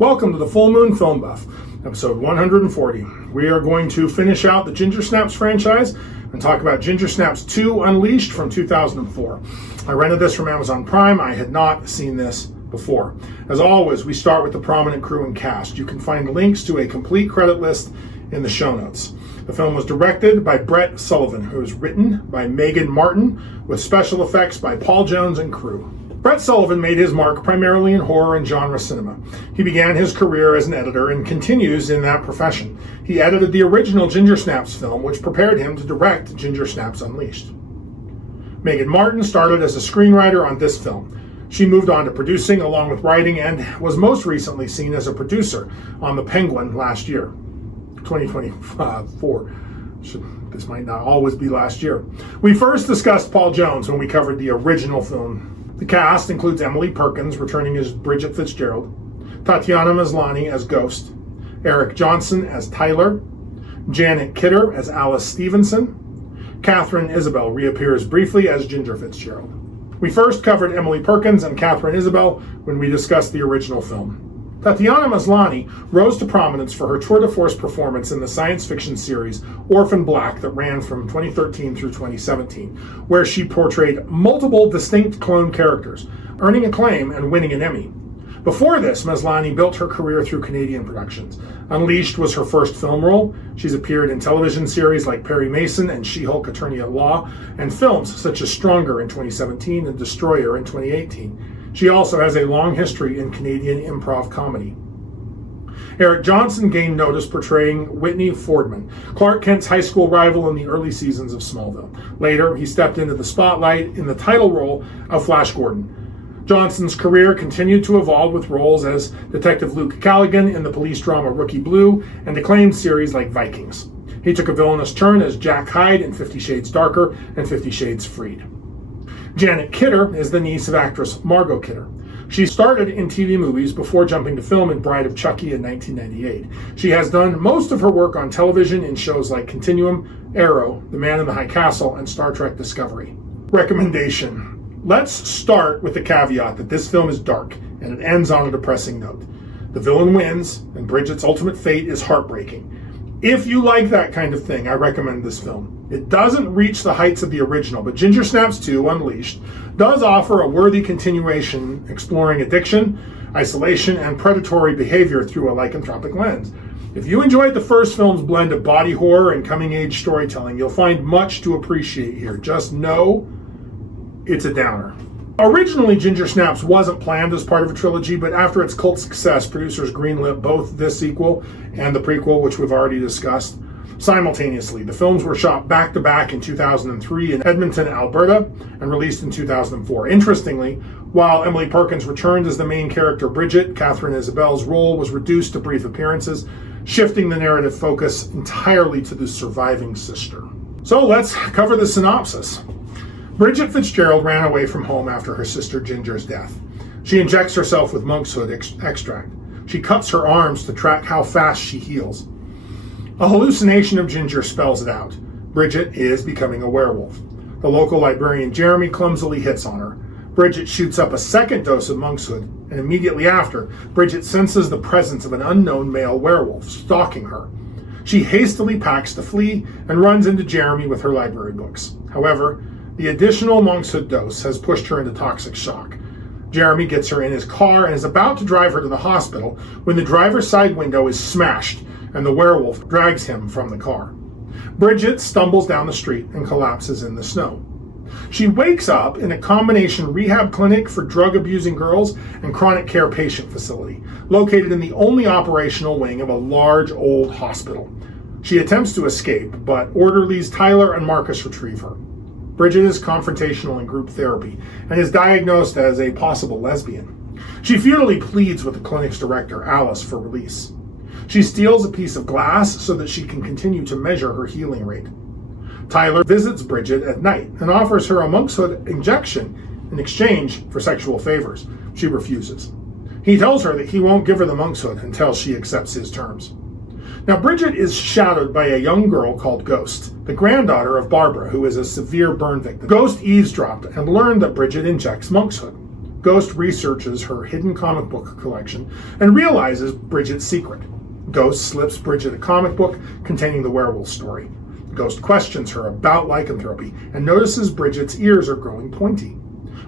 Welcome to the Full Moon Film Buff, episode 140. We are going to finish out the Ginger Snaps franchise and talk about Ginger Snaps 2 Unleashed from 2004. I rented this from Amazon Prime. I had not seen this before. As always, we start with the prominent crew and cast. You can find links to a complete credit list in the show notes. The film was directed by Brett Sullivan, who was written by Megan Martin, with special effects by Paul Jones and crew. Brett Sullivan made his mark primarily in horror and genre cinema. He began his career as an editor and continues in that profession. He edited the original Ginger Snaps film, which prepared him to direct Ginger Snaps Unleashed. Megan Martin started as a screenwriter on this film. She moved on to producing along with writing and was most recently seen as a producer on The Penguin last year, 2024. This might not always be last year. We first discussed Paul Jones when we covered the original film. The cast includes Emily Perkins, returning as Bridget Fitzgerald, Tatiana Maslany as Ghost, Eric Johnson as Tyler, Janet Kidder as Alice Stevenson, Catherine Isabel reappears briefly as Ginger Fitzgerald. We first covered Emily Perkins and Catherine Isabel when we discussed the original film. Tatiana Maslany rose to prominence for her tour de force performance in the science fiction series Orphan Black that ran from 2013 through 2017, where she portrayed multiple distinct clone characters, earning acclaim and winning an Emmy. Before this, Maslany built her career through Canadian productions. Unleashed was her first film role. She's appeared in television series like Perry Mason and She-Hulk Attorney at Law, and films such as Stronger in 2017 and Destroyer in 2018. She also has a long history in Canadian improv comedy. Eric Johnson gained notice portraying Whitney Fordman, Clark Kent's high school rival in the early seasons of Smallville. Later, he stepped into the spotlight in the title role of Flash Gordon. Johnson's career continued to evolve with roles as Detective Luke Callaghan in the police drama Rookie Blue and acclaimed series like Vikings. He took a villainous turn as Jack Hyde in 50 Shades Darker and 50 Shades Freed. Janet Kidder is the niece of actress Margot Kidder. She started in TV movies before jumping to film in Bride of Chucky in 1998. She has done most of her work on television in shows like Continuum, Arrow, The Man in the High Castle, and Star Trek Discovery. Recommendation. Let's start with the caveat that this film is dark and it ends on a depressing note. The villain wins and Bridget's ultimate fate is heartbreaking. If you like that kind of thing, I recommend this film. It doesn't reach the heights of the original, but Ginger Snaps 2 Unleashed does offer a worthy continuation exploring addiction, isolation, and predatory behavior through a lycanthropic lens. If you enjoyed the first film's blend of body horror and coming-age storytelling, you'll find much to appreciate here. Just know it's a downer. Originally, Ginger Snaps wasn't planned as part of a trilogy, but after its cult success, producers greenlit both this sequel and the prequel, which we've already discussed, simultaneously. The films were shot back-to-back in 2003 in Edmonton, Alberta, and released in 2004. Interestingly, while Emily Perkins returned as the main character Bridget, Catherine Isabel's role was reduced to brief appearances, shifting the narrative focus entirely to the surviving sister. So let's cover the synopsis. Bridget Fitzgerald ran away from home after her sister Ginger's death. She injects herself with monkshood extract. She cuts her arms to track how fast she heals. A hallucination of Ginger spells it out. Bridget is becoming a werewolf. The local librarian Jeremy clumsily hits on her. Bridget shoots up a second dose of monkshood, and immediately after, Bridget senses the presence of an unknown male werewolf stalking her. She hastily packs to flee and runs into Jeremy with her library books. However, the additional monkshood dose has pushed her into toxic shock. Jeremy gets her in his car and is about to drive her to the hospital when the driver's side window is smashed and the werewolf drags him from the car. Bridget stumbles down the street and collapses in the snow. She wakes up in a combination rehab clinic for drug-abusing girls and chronic care patient facility, located in the only operational wing of a large old hospital. She attempts to escape, but orderlies Tyler and Marcus retrieve her. Bridget is confrontational in group therapy and is diagnosed as a possible lesbian. She futilely pleads with the clinic's director, Alice, for release. She steals a piece of glass so that she can continue to measure her healing rate. Tyler visits Bridget at night and offers her a monkshood injection in exchange for sexual favors. She refuses. He tells her that he won't give her the monkshood until she accepts his terms. Now, Bridget is shadowed by a young girl called Ghost, the granddaughter of Barbara, who is a severe burn victim. Ghost eavesdropped and learned that Bridget injects monkshood. Ghost researches her hidden comic book collection and realizes Bridget's secret. Ghost slips Bridget a comic book containing the werewolf story. Ghost questions her about lycanthropy and notices Bridget's ears are growing pointy.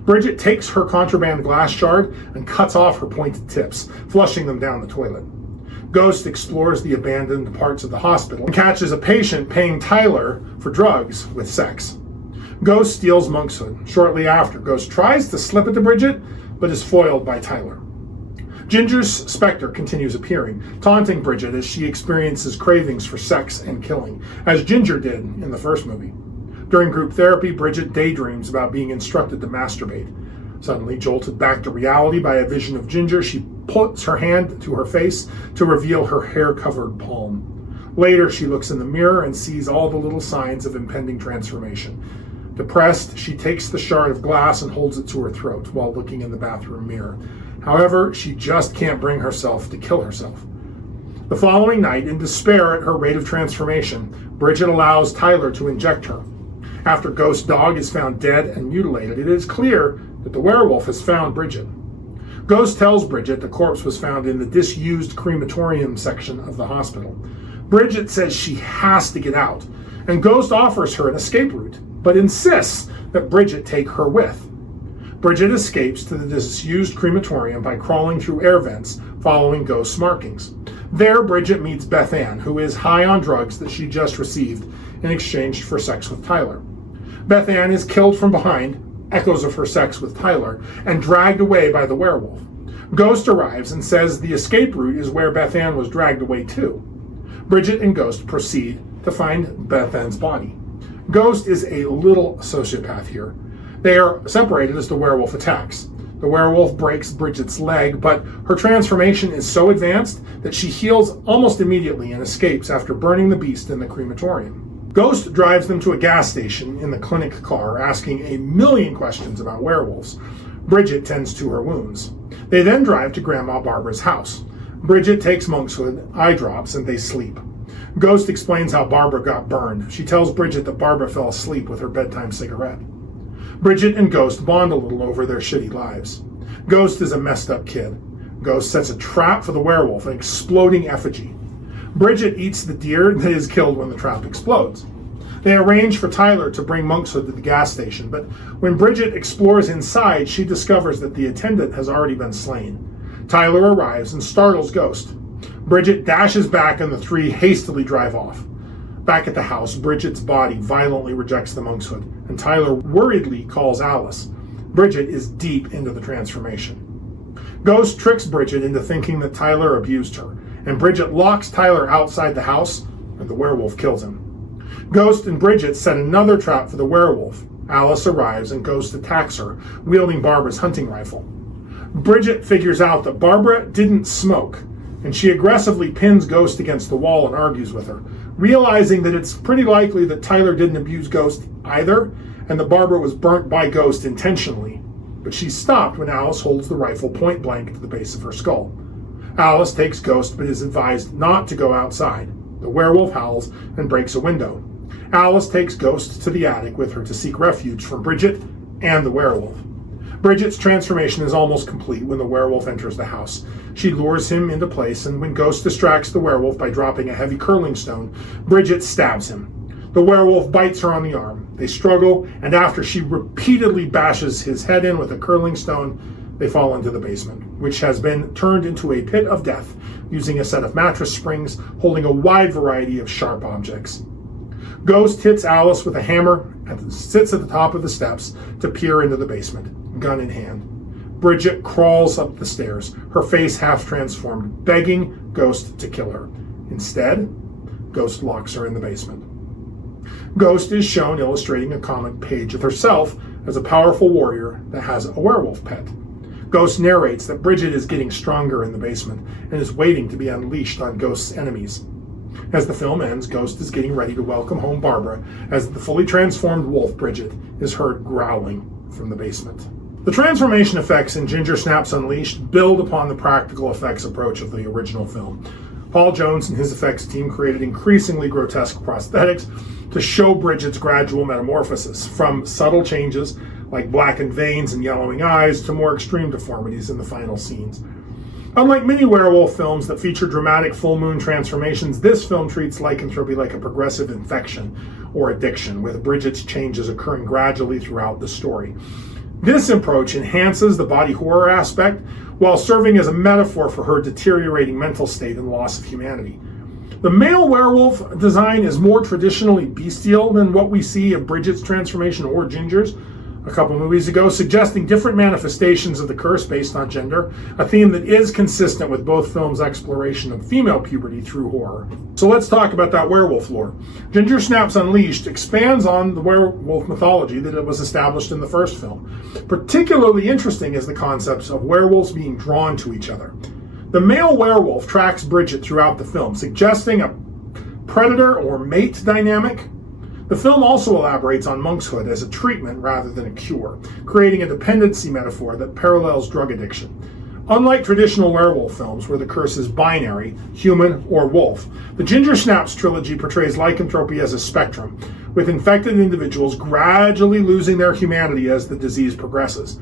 Bridget takes her contraband glass shard and cuts off her pointed tips, flushing them down the toilet. Ghost explores the abandoned parts of the hospital and catches a patient paying Tyler for drugs with sex. Ghost steals monkshood. Shortly after, Ghost tries to slip it to Bridget, but is foiled by Tyler. Ginger's specter continues appearing, taunting Bridget as she experiences cravings for sex and killing, as Ginger did in the first movie. During group therapy, Bridget daydreams about being instructed to masturbate. Suddenly jolted back to reality by a vision of Ginger, she puts her hand to her face to reveal her hair-covered palm. Later, she looks in the mirror and sees all the little signs of impending transformation. Depressed, she takes the shard of glass and holds it to her throat while looking in the bathroom mirror. However, she just can't bring herself to kill herself. The following night, in despair at her rate of transformation, Bridget allows Tyler to inject her. After Ghost's dog is found dead and mutilated, it is clear that the werewolf has found Bridget. Ghost tells Bridget the corpse was found in the disused crematorium section of the hospital. Bridget says she has to get out, and Ghost offers her an escape route, but insists that Bridget take her with. Bridget escapes to the disused crematorium by crawling through air vents, following Ghost's markings. There, Bridget meets Beth Ann, who is high on drugs that she just received in exchange for sex with Tyler. Beth Ann is killed from behind, echoes of her sex with Tyler, and dragged away by the werewolf. Ghost arrives and says the escape route is where Beth Ann was dragged away to. Bridget and Ghost proceed to find Beth Ann's body. Ghost is a little sociopath here. They are separated as the werewolf attacks. The werewolf breaks Bridget's leg, but her transformation is so advanced that she heals almost immediately and escapes after burning the beast in the crematorium. Ghost drives them to a gas station in the clinic car, asking a million questions about werewolves. Bridget tends to her wounds. They then drive to Grandma Barbara's house. Bridget takes monkshood, eye drops, and they sleep. Ghost explains how Barbara got burned. She tells Bridget that Barbara fell asleep with her bedtime cigarette. Bridget and Ghost bond a little over their shitty lives. Ghost is a messed up kid. Ghost sets a trap for the werewolf, an exploding effigy. Bridget eats the deer that is killed when the trap explodes. They arrange for Tyler to bring monkshood to the gas station, but when Bridget explores inside, she discovers that the attendant has already been slain. Tyler arrives and startles Ghost. Bridget dashes back and the three hastily drive off. Back at the house, Bridget's body violently rejects the monkshood, and Tyler worriedly calls Alice. Bridget is deep into the transformation. Ghost tricks Bridget into thinking that Tyler abused her, and Bridget locks Tyler outside the house, and the werewolf kills him. Ghost and Bridget set another trap for the werewolf. Alice arrives and Ghost attacks her, wielding Barbara's hunting rifle. Bridget figures out that Barbara didn't smoke, and she aggressively pins Ghost against the wall and argues with her, realizing that it's pretty likely that Tyler didn't abuse Ghost either, and that Barbara was burnt by Ghost intentionally. But she's stopped when Alice holds the rifle point blank to the base of her skull. Alice takes Ghost but is advised not to go outside. The werewolf howls and breaks a window. Alice takes Ghost to the attic with her to seek refuge from Bridget and the werewolf. Bridget's transformation is almost complete when the werewolf enters the house. She lures him into place, and when Ghost distracts the werewolf by dropping a heavy curling stone, Bridget stabs him. The werewolf bites her on the arm. They struggle, and after she repeatedly bashes his head in with a curling stone, they fall into the basement, which has been turned into a pit of death, using a set of mattress springs holding a wide variety of sharp objects. Ghost hits Alice with a hammer and sits at the top of the steps to peer into the basement, gun in hand. Bridget crawls up the stairs, her face half transformed, begging Ghost to kill her. Instead, Ghost locks her in the basement. Ghost is shown illustrating a comic page of herself as a powerful warrior that has a werewolf pet. Ghost narrates that Bridget is getting stronger in the basement and is waiting to be unleashed on Ghost's enemies. As the film ends, Ghost is getting ready to welcome home Barbara as the fully transformed wolf Bridget is heard growling from the basement. The transformation effects in Ginger Snaps Unleashed build upon the practical effects approach of the original film. Paul Jones and his effects team created increasingly grotesque prosthetics to show Bridget's gradual metamorphosis, from subtle changes like blackened veins and yellowing eyes, to more extreme deformities in the final scenes. Unlike many werewolf films that feature dramatic full moon transformations, this film treats lycanthropy like a progressive infection or addiction, with Bridget's changes occurring gradually throughout the story. This approach enhances the body horror aspect while serving as a metaphor for her deteriorating mental state and loss of humanity. The male werewolf design is more traditionally bestial than what we see of Bridget's transformation or Ginger's a couple movies ago, suggesting different manifestations of the curse based on gender, a theme that is consistent with both films' exploration of female puberty through horror. So let's talk about that werewolf lore. Ginger Snaps Unleashed expands on the werewolf mythology that it was established in the first film. Particularly interesting is the concepts of werewolves being drawn to each other. The male werewolf tracks Bridget throughout the film, suggesting a predator or mate dynamic. The film also elaborates on monkshood as a treatment rather than a cure, creating a dependency metaphor that parallels drug addiction. Unlike traditional werewolf films where the curse is binary, human or wolf, the Ginger Snaps trilogy portrays lycanthropy as a spectrum, with infected individuals gradually losing their humanity as the disease progresses.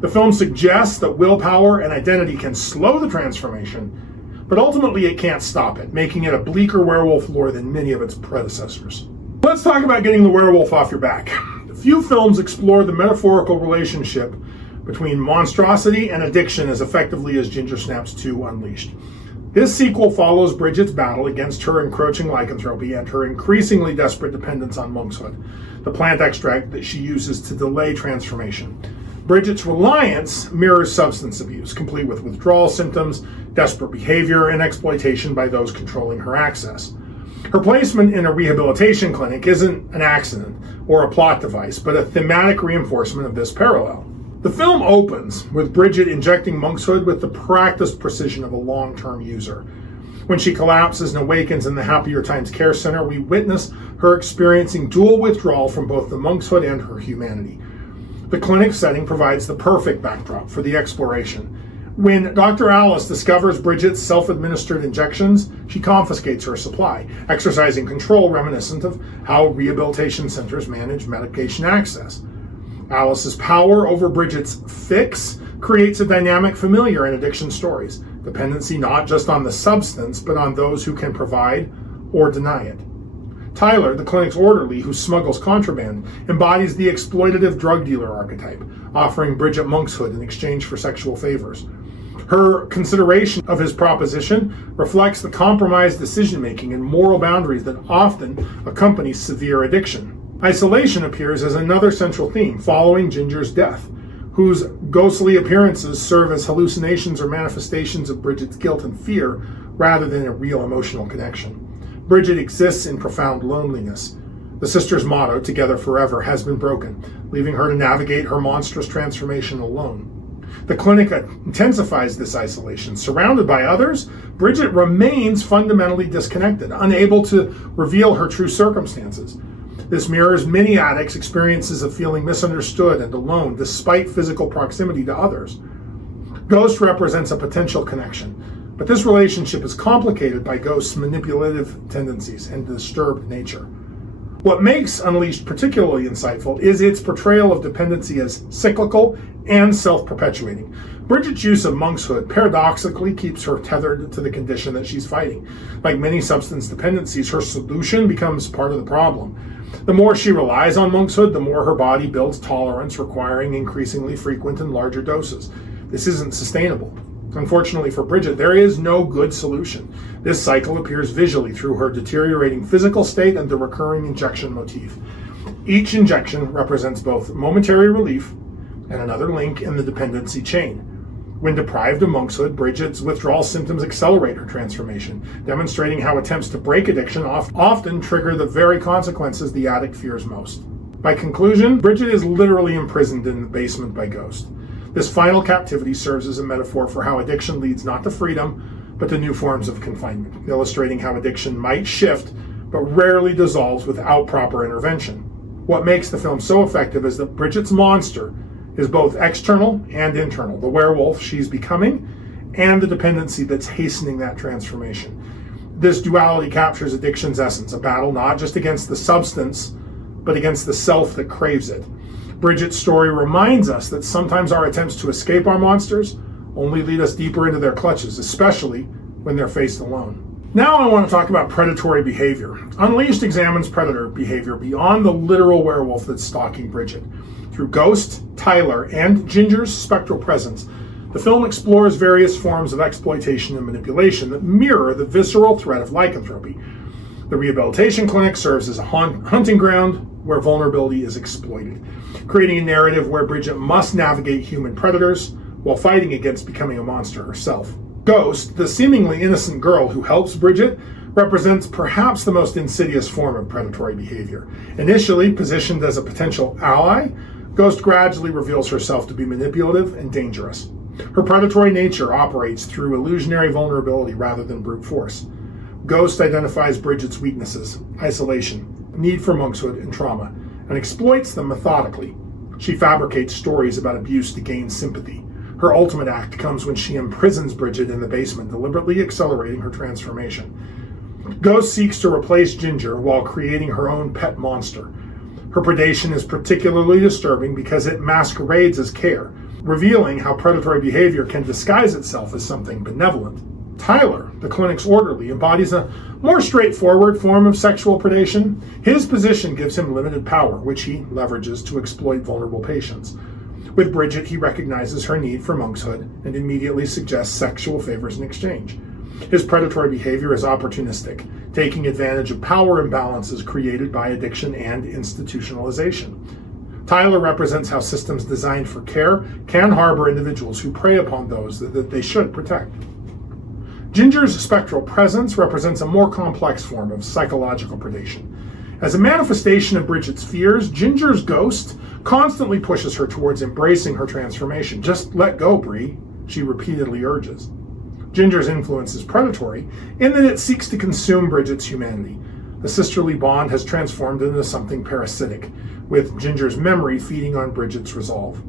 The film suggests that willpower and identity can slow the transformation, but ultimately it can't stop it, making it a bleaker werewolf lore than many of its predecessors. Let's talk about getting the werewolf off your back. Few films explore the metaphorical relationship between monstrosity and addiction as effectively as Ginger Snaps 2 Unleashed. This sequel follows Bridget's battle against her encroaching lycanthropy and her increasingly desperate dependence on monkshood, the plant extract that she uses to delay transformation. Bridget's reliance mirrors substance abuse, complete with withdrawal symptoms, desperate behavior, and exploitation by those controlling her access. Her placement in a rehabilitation clinic isn't an accident or a plot device, but a thematic reinforcement of this parallel. The film opens with Bridget injecting monkshood with the practiced precision of a long-term user. When she collapses and awakens in the Happier Times Care Center, we witness her experiencing dual withdrawal from both the monkshood and her humanity. The clinic setting provides the perfect backdrop for the exploration. When Dr. Alice discovers Bridget's self-administered injections, she confiscates her supply, exercising control reminiscent of how rehabilitation centers manage medication access. Alice's power over Bridget's fix creates a dynamic familiar in addiction stories, dependency not just on the substance, but on those who can provide or deny it. Tyler, the clinic's orderly who smuggles contraband, embodies the exploitative drug dealer archetype, offering Bridget monkshood in exchange for sexual favors. Her consideration of his proposition reflects the compromised decision-making and moral boundaries that often accompany severe addiction. Isolation appears as another central theme following Ginger's death, whose ghostly appearances serve as hallucinations or manifestations of Bridget's guilt and fear rather than a real emotional connection. Bridget exists in profound loneliness. The sisters' motto, "Together Forever," has been broken, leaving her to navigate her monstrous transformation alone. The clinic intensifies this isolation. Surrounded by others, Bridget remains fundamentally disconnected, unable to reveal her true circumstances. This mirrors many addicts' experiences of feeling misunderstood and alone despite physical proximity to others. Ghost represents a potential connection, but this relationship is complicated by Ghost's manipulative tendencies and disturbed nature. What makes Unleashed particularly insightful is its portrayal of dependency as cyclical and self-perpetuating. Bridget's use of monkshood paradoxically keeps her tethered to the condition that she's fighting. Like many substance dependencies, her solution becomes part of the problem. The more she relies on monkshood, the more her body builds tolerance, requiring increasingly frequent and larger doses. This isn't sustainable. Unfortunately for Bridget, there is no good solution. This cycle appears visually through her deteriorating physical state and the recurring injection motif. Each injection represents both momentary relief and another link in the dependency chain. When deprived of monkshood, Bridget's withdrawal symptoms accelerate her transformation, demonstrating how attempts to break addiction often trigger the very consequences the addict fears most. By conclusion, Bridget is literally imprisoned in the basement by Ghost. This final captivity serves as a metaphor for how addiction leads not to freedom, but to new forms of confinement, illustrating how addiction might shift, but rarely dissolves without proper intervention. What makes the film so effective is that Bridget's monster is both external and internal, the werewolf she's becoming, and the dependency that's hastening that transformation. This duality captures addiction's essence, a battle not just against the substance, but against the self that craves it. Bridget's story reminds us that sometimes our attempts to escape our monsters only lead us deeper into their clutches, especially when they're faced alone. Now I want to talk about predatory behavior. Unleashed examines predator behavior beyond the literal werewolf that's stalking Bridget. Through Ghost, Tyler, and Ginger's spectral presence, the film explores various forms of exploitation and manipulation that mirror the visceral threat of lycanthropy. The rehabilitation clinic serves as a hunting ground where vulnerability is exploited, creating a narrative where Bridget must navigate human predators while fighting against becoming a monster herself. Ghost, the seemingly innocent girl who helps Bridget, represents perhaps the most insidious form of predatory behavior. Initially positioned as a potential ally, Ghost gradually reveals herself to be manipulative and dangerous. Her predatory nature operates through illusionary vulnerability rather than brute force. Ghost identifies Bridget's weaknesses, isolation, need for monkshood, and trauma, and exploits them methodically. She fabricates stories about abuse to gain sympathy. Her ultimate act comes when she imprisons Bridget in the basement, deliberately accelerating her transformation. Ghost seeks to replace Ginger while creating her own pet monster. Her predation is particularly disturbing because it masquerades as care, revealing how predatory behavior can disguise itself as something benevolent. Tyler, the clinic's orderly, embodies a more straightforward form of sexual predation. His position gives him limited power, which he leverages to exploit vulnerable patients. With Bridget, he recognizes her need for monkshood and immediately suggests sexual favors in exchange. His predatory behavior is opportunistic, taking advantage of power imbalances created by addiction and institutionalization. Tyler represents how systems designed for care can harbor individuals who prey upon those that they should protect. Ginger's spectral presence represents a more complex form of psychological predation. As a manifestation of Bridget's fears, Ginger's ghost constantly pushes her towards embracing her transformation. Just let go, Bree, she repeatedly urges. Ginger's influence is predatory in that it seeks to consume Bridget's humanity. The sisterly bond has transformed into something parasitic, with Ginger's memory feeding on Bridget's resolve.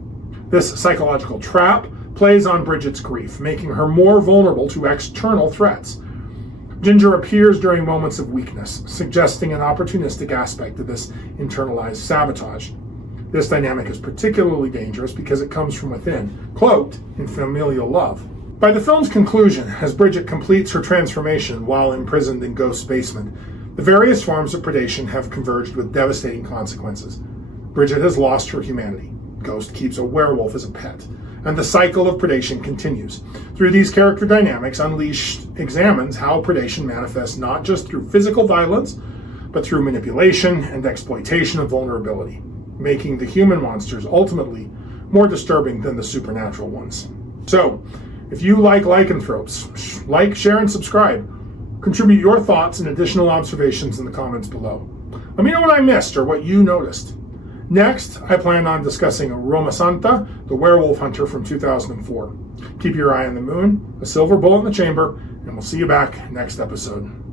This psychological trap plays on Bridget's grief, making her more vulnerable to external threats. Ginger appears during moments of weakness, suggesting an opportunistic aspect of this internalized sabotage. This dynamic is particularly dangerous because it comes from within, cloaked in familial love. By the film's conclusion, as Bridget completes her transformation while imprisoned in Ghost's basement, the various forms of predation have converged with devastating consequences. Bridget has lost her humanity. Ghost keeps a werewolf as a pet, and the cycle of predation continues. Through these character dynamics, Unleashed examines how predation manifests not just through physical violence, but through manipulation and exploitation of vulnerability, making the human monsters ultimately more disturbing than the supernatural ones. So, if you like lycanthropes, like, share, and subscribe. Contribute your thoughts and additional observations in the comments below. Let me know what I missed or what you noticed. Next, I plan on discussing Roma Santa, the werewolf hunter from 2004. Keep your eye on the moon, a silver bullet in the chamber, and we'll see you back next episode.